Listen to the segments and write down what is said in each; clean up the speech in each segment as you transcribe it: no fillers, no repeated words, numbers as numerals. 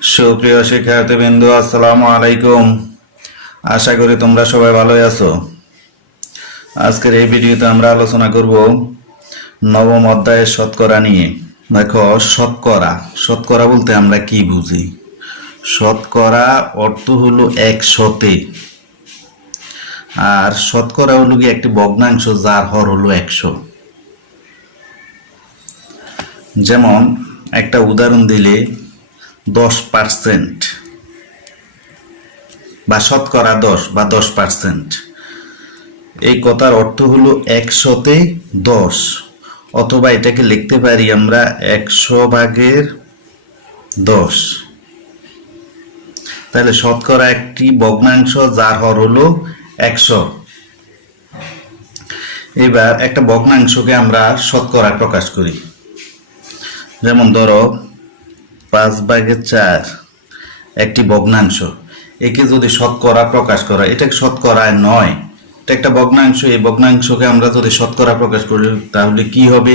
সুপ্রিয় শিক্ষার্থীবৃন্দ, আসসালামু আলাইকুম। আশা করি তোমরা সবাই ভালোই আছো। আজকের এই ভিডিওতে আমরা আলোচনা করব নবম অধ্যায়ের শতকরা নিয়ে। দেখো, শতকরা শতকরা বলতে আমরা কি বুঝি? শতকরা অর্থ হলো একশতে, আর শতকরা হলো কি একটি ভগ্নাংশ যার হর হলো 100। যেমন একটা উদাহরণ দিলে 10% বা শতকরা 10 বা 10%, এই কথার অর্থ হলো 100তে 10, অথবা এটাকে লিখতে পারি আমরা 100/10। তাহলে শতকরা একটি ভগ্নাংশ যার হর হলো 100। এবার একটা ভগ্নাংশকে আমরা শতকরা প্রকাশ করি। যেমন ধরো 5/4 একটি ভগ্নাংশ, একে যদি শতকরা প্রকাশ করা, এটা শতকরায় নয়, এটা একটা ভগ্নাংশ। এই ভগ্নাংশকে আমরা যদি শতকরা প্রকাশ করি তাহলে কি হবে?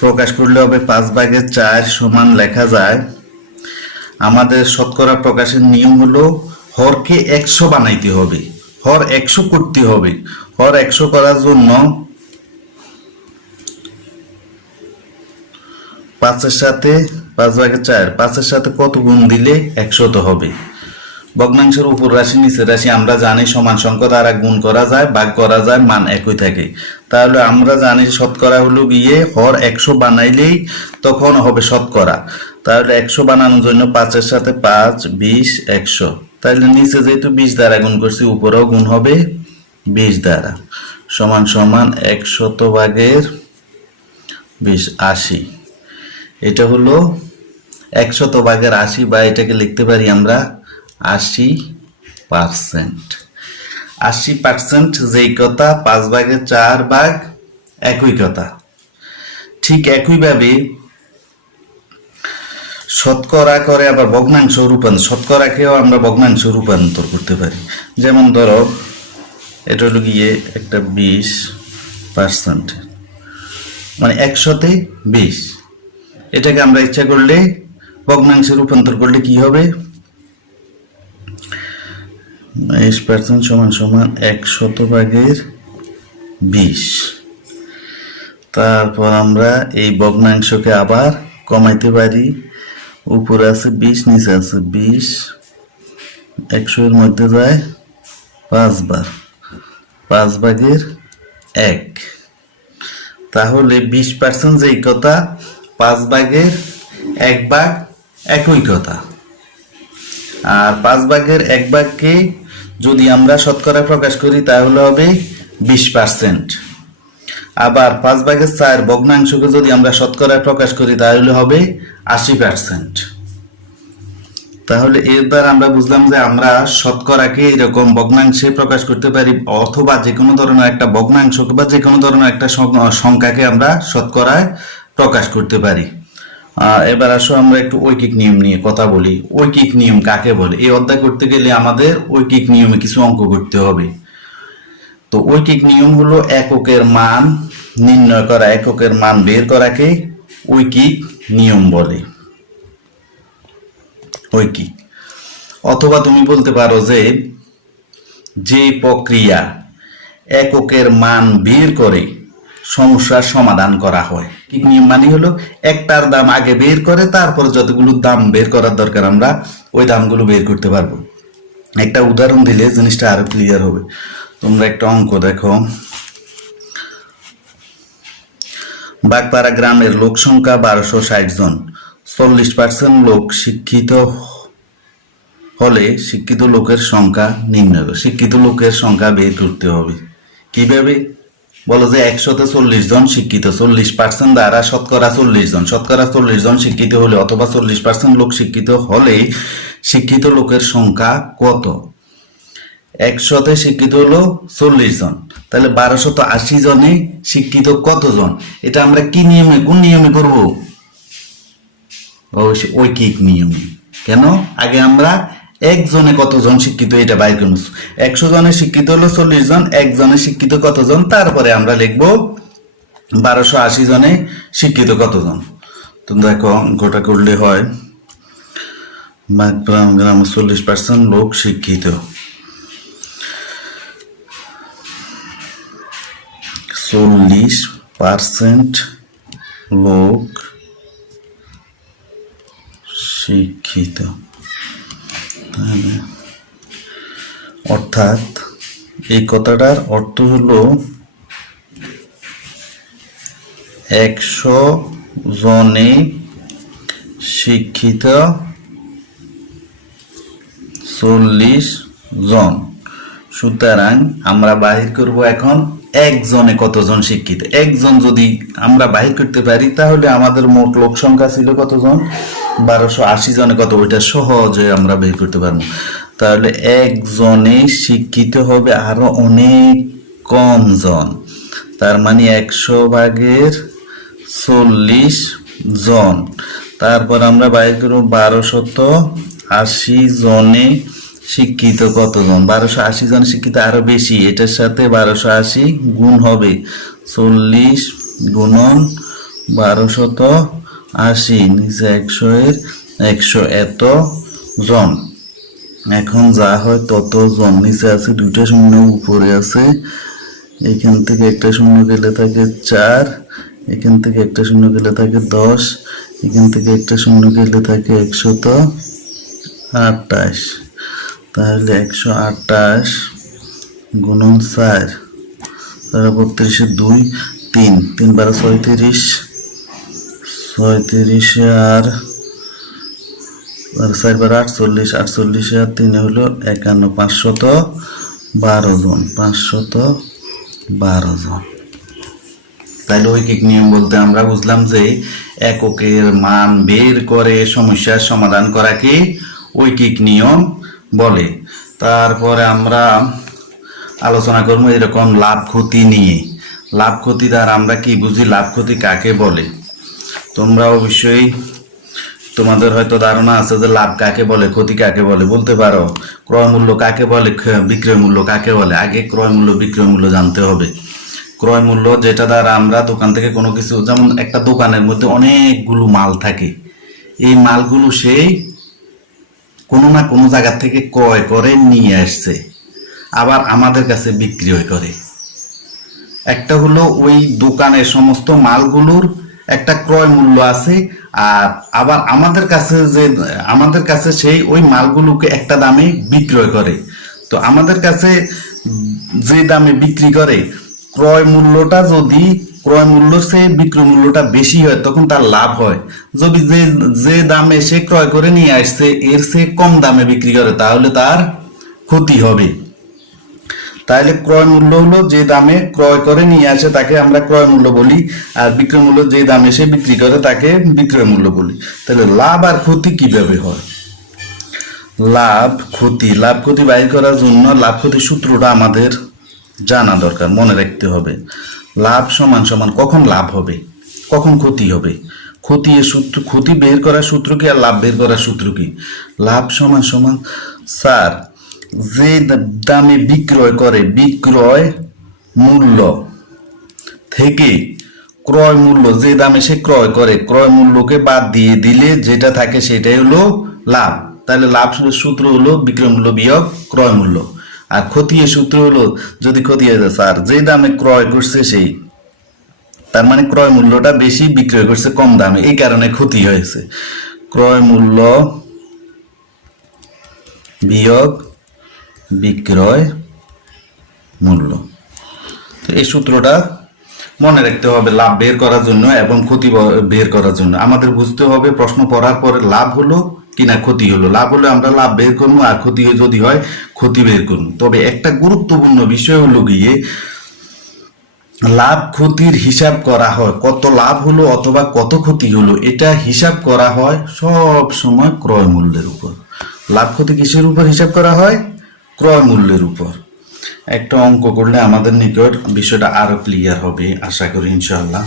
প্রকাশ করলে হবে 5/4 সমান লেখা যায়, আমাদের শতকরা প্রকাশের নিয়ম হলো হরকে 100 বানাইতে হবে, হর 100 করতে হবে। হর 100 করার জন্য 5-এর সাথে 5/4, 5-এর সাথে কত গুণ দিলে 100 হবে? ভগ্নাংশের উপর রাশি নিচের রাশি আমরা জানি সমান সংখ্যা দ্বারা গুণ করা যায়, ভাগ করা যায়, মান একই থাকে। তাহলে আমরা জানি শতকরা হলো গিয়ে হর 100 বানাইলেই তখন হবে শতকরা। তাহলে 100 বানানোর জন্য 5-এর সাথে 5, 20, 100। তাহলে নিচে যেহেতু 20 দ্বারা গুণ করছি, উপরেও গুণ হবে 20 দ্বারা, সমান সমান 100/20 80। এটা হলো 100/80, বা এটাকে লিখতে পারি আমরা 80%। 80% যেই কথা, 5/4 ভাগ একই কথা। ঠিক একইভাবে শতকরা করে আবার ভগ্নাংশ রূপান্তর, শতকরাকেও আমরা ভগ্নাংশ রূপান্তর করতে পারি। যেমন ধরো এটা হলো গিয়ে একটা 20%, মানে 100তে 20, এটাকে আমরা ইচ্ছা করলে ভগ্নাংশে রূপান্তর করলে কি হবে? 20% সমান সমান 100/20। তারপর আমরা এই ভগ্নাংশকে আবার কমাইতে পারি। উপরে আছে 20, নিচে আছে 20, 100-এর মধ্যে যায় 5 বার, 5/1। তাহলে 20% যেই কথা, 5/1 ভাগ একই কথা। আর 5/1 যদি আমরা শতকরা প্রকাশ করি তাহলে হবে 20%। আবার 5/4 ভগ্নাংশকে যদি আমরা শতকরা প্রকাশ করি তাহলে হবে 80%। তাহলে এর দ্বারা আমরা বুঝলাম যে আমরা শতকরাকে এরকম ভগ্নাংশে প্রকাশ করতে পারি, অথবা যে কোনো ধরনের একটা ভগ্নাংশকে বা যে কোনো ধরনের একটা সংখ্যাকে আমরা শতকরায় প্রকাশ করতে পারি। এবার আসো আমরা একটু ঐকিক নিয়ম নিয়ে কথা বলি। ঐকিক নিয়ম কাকে বলে? এই অধ্যায় করতে গেলে আমাদের ঐকিক নিয়মে কিছু অঙ্ক করতে হবে। তো ঐকিক নিয়ম হলো এককের মান নির্ণয় করা, এককের মান বের করাকে ঐকিক নিয়ম বলে। ঐকিক, অথবা তুমি বলতে পারো যে প্রক্রিয়া এককের মান বের করে সমস্যার সমাধান করা হয়। ঐকিক নিয়ম মানে হলো একটার দাম আগে বের করে তারপর যতগুলো দাম বের করার দরকার আমরা ওই দামগুলো বের করতে পারবো। একটা উদাহরণ দিলে জিনিসটা আরো ক্লিয়ার হবে। তোমরা একটা অঙ্ক দেখো। বাগপাড়া গ্রামের লোক সংখ্যা 1260 জন। 40% লোক শিক্ষিত হলে শিক্ষিত লোকের সংখ্যা নির্ণয় করো। শিক্ষিত লোকের সংখ্যা বের করতে হবে কিভাবে? বলো যে 100তে 40 জন শিক্ষিত, 40% দ্বারা শতকরা 40 জন, শতকরা 40 জন শিক্ষিত হলে অথবা 40% লোক শিক্ষিত হলে শিক্ষিত লোকের সংখ্যা কত? 100তে শিক্ষিত হলো 40 জন, তাহলে 1280 জনে শিক্ষিত কতজন? এটা আমরা কি নিয়মে, কোন নিয়মে করব? অবশ্যই ঐকিক নিয়মে। কেন? আগে আমরা একজনে কতজন শিক্ষিত এটা বাইর করব। 100 জনে শিক্ষিত হলো 40 জন, একজনে শিক্ষিত কতজন, তারপরে আমরা লিখবো 1280 জনে শিক্ষিত কতজন। তো দেখো অঙ্কটা করলে হয় গ্রামে 40% লোক শিক্ষিত। 40% লোক শিক্ষিত, অর্থাৎ এই কথাটার অর্থ হলো 100 জনে শিক্ষিত 40 জন। সুতরাং আমরা বাহির করব এখন একজনে কতজন শিক্ষিত। একজন যদি আমরা বাহির করতে পারি তাহলে আমাদের মোট লোক সংখ্যা ছিল কতজন, 1280 জনে কত, ওইটা সহজে আমরা বের করতে পারবো। তাহলে একজনে শিক্ষিত হবে আরো অনেক কম জন, তার মানে 100 ভাগের 40 জন। তারপর আমরা বাইর করব 1280 জনে শিক্ষিত কতজন, 1280 জন শিক্ষিত আরো বেশি, এটার সাথে 1280 গুণ হবে 40 গুণন 1280, নিচে 100 এর 100 এত জন। এখন যা হয় তত জন, নিচে আছে 2টা শূন্য, উপরে আছে, এখান থেকে একটা শূন্য গেলে থাকে 4, এখান থেকে একটা শূন্য গেলে থাকে 10, এখান থেকে একটা শূন্য গেলে থাকে 128। তাহলে 128 গুণন 4, তাহলে 32 2 3 3 12 36, 36 আর 4 বার 48, 48 আর 3 হলো 51, 512 জন, 512 জন। তাইলে ঐকিক নিয়ম বলতে আমরা বুঝলাম যে এককের মান বের করে সমস্যার সমাধান করাকে ঐকিক নিয়ম বলে। তারপরে আমরা আলোচনা করবো এরকম লাভ ক্ষতি নিয়ে। লাভ ক্ষতি দ্বারা আমরা কি বুঝি, লাভ ক্ষতি কাকে বলে। তোমরা অবশ্যই, তোমাদের হয়তো ধারণা আছে যে লাভ কাকে বলে, ক্ষতি কাকে বলে, বলতে পারো ক্রয় মূল্য কাকে বলে, বিক্রয় মূল্য কাকে বলে। আগে ক্রয় মূল্য বিক্রয় মূল্য জানতে হবে। ক্রয় মূল্য যেটা দ্বারা আমরা দোকান থেকে কোনো কিছু, যেমন একটা দোকানের মধ্যে অনেকগুলো মাল থাকে, এই মালগুলো সেই কোনো না কোনো জায়গা থেকে ক্রয় করে নিয়ে আসছে, আবার আমাদের কাছে বিক্রয় করে। একটা হলো ওই দোকানের সমস্ত মালগুলোর একটা ক্রয় মূল্য আছে, আর আবার আমাদের কাছে সেই ওই মালগুলোকে একটা দামে বিক্রয় করে। তো আমাদের কাছে যে দামে বিক্রি করে, ক্রয় মূল্যটা যদি ক্রয় মূল্য সে বিক্রয় মূল্যটা বেশি হয় তখন তার লাভ হয়। যদি যে দামে সে ক্রয় করে নিয়ে আসছে এর সে কম দামে বিক্রি করে তাহলে তার ক্ষতি হবে। তাহলে ক্রয় মূল্য হলো যে দামে ক্রয় করে নিয়ে আসে তাকে আমরা ক্রয় মূল্য বলি, আর বিক্রয় মূল্য যে দামে সে বিক্রি করে তাকে বিক্রয় মূল্য বলি। তাহলে লাভ আর ক্ষতি কিভাবে হয়? লাভ ক্ষতি বাইর করার জন্য লাভ ক্ষতির সূত্রটা আমাদের জানা দরকার, মনে রাখতে হবে। লাভ সমান সমান কখন লাভ হবে, কখন ক্ষতি হবে। ক্ষতি বের করার সূত্র কি আর লাভ বের করার সূত্র কি? লাভ সমান সমান স্যার যে দামে বিক্রয় করে বিক্রয় মূল্য থেকে ক্রয় মূল্য, যে দামে সে ক্রয় করে ক্রয় মূল্যকে বাদ দিয়ে দিলে যেটা থাকে সেটাই হলো লাভ। তাহলে লাভ সূত্র হলো বিক্রয় মূল্য বিয়োগ ক্রয় মূল্য। আর ক্ষতির সূত্র হলো, যদি ক্ষতি হয়ে যায় স্যার যে দামে ক্রয় করছে সেই, তার মানে ক্রয় মূল্যটা বেশি বিক্রয় করছে কম দামে, এই কারণে ক্ষতি হয়েছে। ক্রয় মূল্য বিয়োগ বিক্রয় মূল্য। তো এই সূত্রটা মনে রাখতে হবে লাভ বের করার জন্য এবং ক্ষতি বের করার জন্য। আমাদের বুঝতে হবে প্রশ্ন পড়ার পরে লাভ হলো কিনা ক্ষতি হলো। লাভ হলে আমরা লাভ বের করবো, আর ক্ষতি যদি হয় ক্ষতি বের করবো। তবে একটা গুরুত্বপূর্ণ বিষয় হলো গিয়ে লাভ ক্ষতির হিসাব করা হয়, কত লাভ হলো অথবা কত ক্ষতি হলো এটা হিসাব করা হয় সব সময় ক্রয় মূল্যের উপর। লাভ ক্ষতি কিসের উপর হিসাব করা হয়? ক্রয় মূল্যের উপর। একটা অঙ্ক করলে আমাদের নিকট বিষয়টা আরো ক্লিয়ার হবে আশা করি ইনশাআল্লাহ।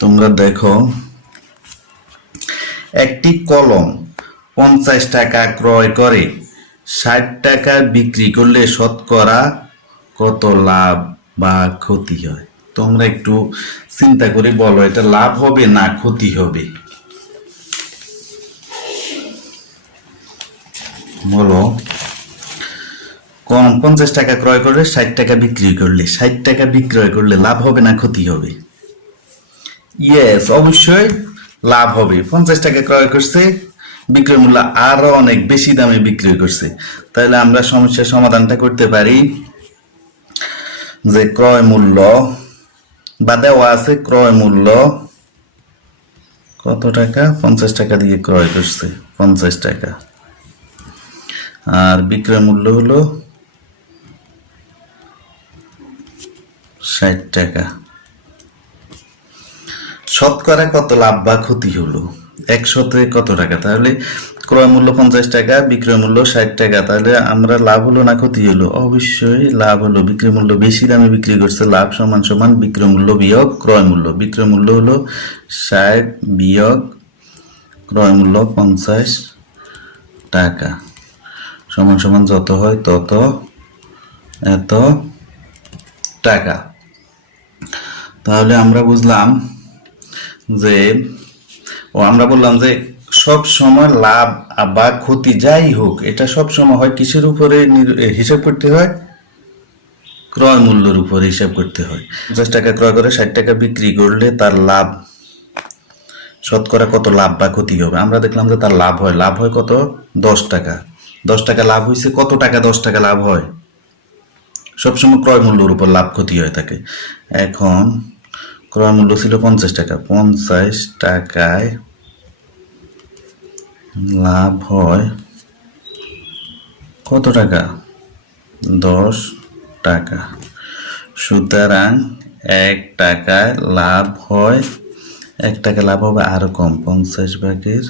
তোমরা দেখো, একটি কলম 50 টাকা ক্রয় করে 60 টাকা বিক্রি করলে শতকরা কত লাভ বা ক্ষতি হয়? তোমরা একটু চিন্তা করে বলো, এটা লাভ হবে না ক্ষতি হবে? হলো কম 50 টাকা ক্রয় করে 60 টাকা বিক্রি করলে 60 টাকা বিক্রয় করলে লাভ হবে না ক্ষতি হবে? ইয়েস, অবশ্যই লাভ হবে। 50 টাকা ক্রয় করছে, বিক্রয় মূল্য আরো অনেক বেশি দামে বিক্রি করছে। তাহলে আমরা সমস্যার সমাধানটা করতে পারি যে ক্রয় মূল্য বা দেওয়া আছে ক্রয় মূল্য কত টাকা, 50 টাকা দিয়ে ক্রয় করছে 50 টাকা, আর বিক্রয় মূল্য হলো 60 টাকা। শতকরা কত লাভ বা ক্ষতি হলো? 100-তে কত টাকা? তাহলে ক্রয় মূল্য 50 টাকা, বিক্রয় মূল্য 60 টাকা। তাহলে আমরা লাভ হলো না ক্ষতি হলো? অবশ্যই লাভ হলো। বিক্রয় মূল্য বেশি দামে বিক্রি করছে, লাভ সমান সমান বিক্রয় মূল্য বিয়োগ ক্রয় মূল্য। বিক্রয় মূল্য হলো 60 বিয়োগ ক্রয় মূল্য 50 টাকা সমান সমান যত হয় তত এত টাকা। তাহলে আমরা বুঝলাম যে আমরা বললাম যে সব সময় লাভ বা ক্ষতি যাই হোক, এটা সব সময় হয় কিসের উপরে হিসাব করতে হয়? ক্রয় মূল্যের উপর হিসাব করতে হয়। 50 টাকা ক্রয় করে 60 টাকা বিক্রি করলে তার লাভ শতকরা কত লাভ বা ক্ষতি হবে? আমরা দেখলাম যে তার লাভ হয়। লাভ হয় কত? 10 টাকা। 10 টাকা লাভ হয়েছে, কত টাকা 10 টাকা লাভ হয়? সবসময় ক্রয় মূল্যের উপর লাভ ক্ষতি হয়ে থাকে। এখন ক্রয় মূল্য ছিল 50 টাকা, 50 টাকায় লাভ হয় কত টাকা? 10 টাকা। সুতরাং 1 টাকায় লাভ হয়, 1 টাকা লাভ হবে আরো কম, 50 ভাগের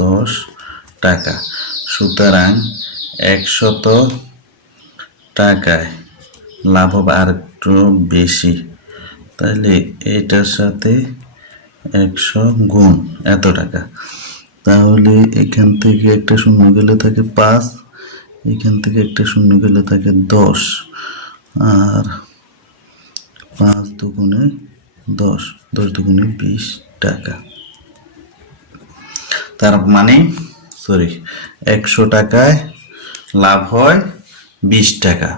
10 টাকা। সুতরাং 100 টাকায় লাভ হবে আর একটু বেশি। তাহলে এটার সাথে 100 গুণ এত টাকা। তাহলে এখান থেকে একটা শূন্য গেলে থাকে 5, এখান থেকে একটা শূন্য গেলে থাকে 10, আর 5 দুগুণে 10, 10 দুগুণে 20 টাকা। তার মানে 100 টাকায় লাভ হয় 20 টাকা।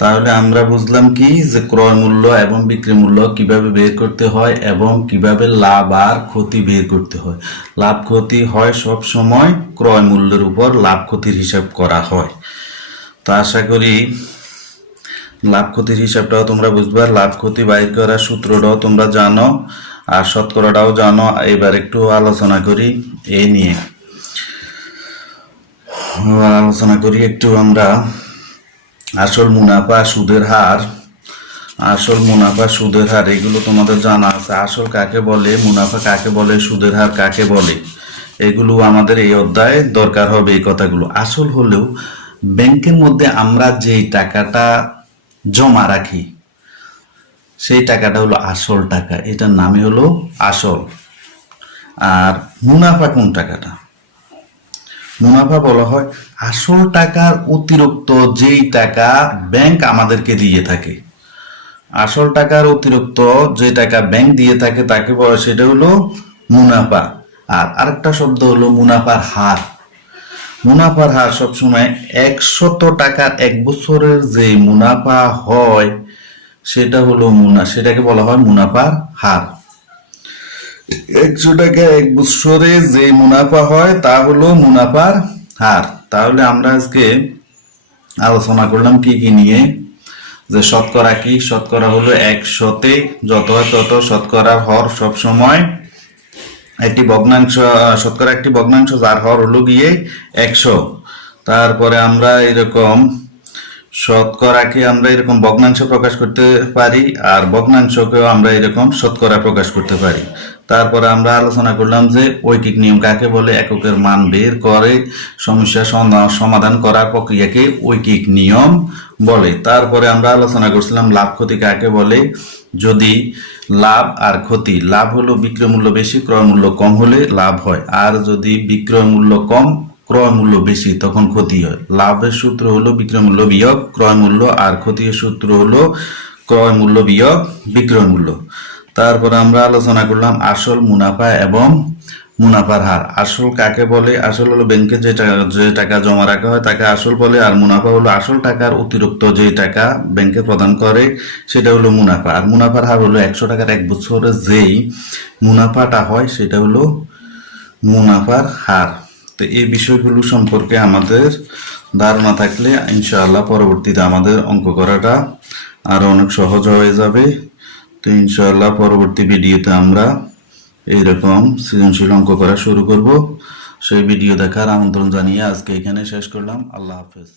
তাহলে আমরা বুঝলাম কি যে ক্রয় মূল্য এবং বিক্রি মূল্য কিভাবে বের করতে হয় এবং কিভাবে লাভ আর ক্ষতি বের করতে হয়। লাভ ক্ষতি হয় সব সময় ক্রয় মূল্যের উপর লাভ ক্ষতির হিসাব করা হয়। তো আশা করি লাভ ক্ষতির হিসাবটাও তোমরা বুঝবে, লাভ ক্ষতি বাইর করার সূত্রটাও তোমরা জানো, আর শতকরাটাও জানো। এবার একটু আলোচনা করি এই নিয়ে। একটু আমরা আসল মুনাফা সুদের হার, আসল মুনাফা সুদের হার এগুলো তোমাদের জানা আছে। আসল কাকে বলে, মুনাফা কাকে বলে, সুদের হার কাকে বলে, এগুলো আমাদের এই অধ্যায়ে দরকার হবে। এই কথাগুলো আসল হলেও ব্যাংকের মধ্যে আমরা যেই টাকাটা জমা রাখি সেই টাকাটা হলো আসল টাকা, এটার নামই হলো আসল। আর মুনাফা কোন টাকাটা? মুনাফা বলা হয় আসল টাকার অতিরিক্ত যেই টাকা ব্যাংক আমাদেরকে দিয়ে থাকে। আসল টাকার অতিরিক্ত যে টাকা ব্যাংক দিয়ে থাকে তাকে বলে, সেটা হলো মুনাফা। আর আরেকটা শব্দ হলো মুনাফার হার। মুনাফার হার সবসময় 100 টাকার এক বছরের যে মুনাফা হয় সেটা হলো সেটাকে বলা হয় মুনাফার হার। 100 টাকা এক বছরে যে মুনাফা হয় তা হলো মুনাফার হার। তাহলে আমরা আজকে আলোচনা করলাম কি কি নিয়ে, যে শতকরা কি? শতকরা হলো 100-তে যত হয় তত শতকরার হর সবসময় একটি ভগ্নাংশ, শতকরা একটি ভগ্নাংশ যার হর হলো গিয়ে 100। তারপরে আমরা এরকম শতকরাকে আমরা এরকম ভগ্নাংশ প্রকাশ করতে পারি, আর ভগ্নাংশকেও আমরা এরকম শতকরা প্রকাশ করতে পারি। তারপরে আমরা আলোচনা করলাম যে ঐকিক নিয়ম কাকে বলে, এককের মান বের করে সমস্যা সমাধান করার প্রক্রিয়াকে ঐকিক নিয়ম বলে। তারপরে আমরা আলোচনা করছিলাম লাভ ক্ষতি কাকে বলে। যদি লাভ আর ক্ষতি, লাভ হলো বিক্রয় মূল্য বেশি ক্রয় মূল্য কম হলে লাভ হয়, আর যদি বিক্রয় মূল্য কম ক্রয় মূল্য বেশি তখন ক্ষতি হয়। লাভের সূত্র হলো বিক্রয় মূল্য বিয়োগ ক্রয় মূল্য, আর ক্ষতির সূত্র হলো ক্রয় মূল্য বিয়োগ বিক্রয় মূল্য। তারপরে আমরা আলোচনা করলাম আসল, মুনাফা এবং মুনাফার হার। আসল কাকে বলে? আসল হলো ব্যাংকে যে টাকা জমা রাখা হয় তাকে আসল বলে, আর মুনাফা হলো আসল টাকার অতিরিক্ত যে টাকা ব্যাংকে প্রদান করে সেটা হলো মুনাফা। আর মুনাফার হার হলো 100 টাকার এক বছরে যেই মুনাফাটা হয় সেটা হলো মুনাফার হার। তো এই বিষয়গুলো সম্পর্কে আমাদের ধারণা থাকলে ইনশাআল্লাহ পরবর্তীতে আমাদের অঙ্ক করাটা আরো অনেক সহজ হয়ে যাবে। তো ইনশাআল্লাহ পরবর্তী ভিডিওতে আমরা এইরকম সৃজনশীল অঙ্ক করা শুরু করব। সেই ভিডিও দেখার আমন্ত্রণ জানিয়ে আজকে এখানে শেষ করলাম। আল্লাহ হাফেজ।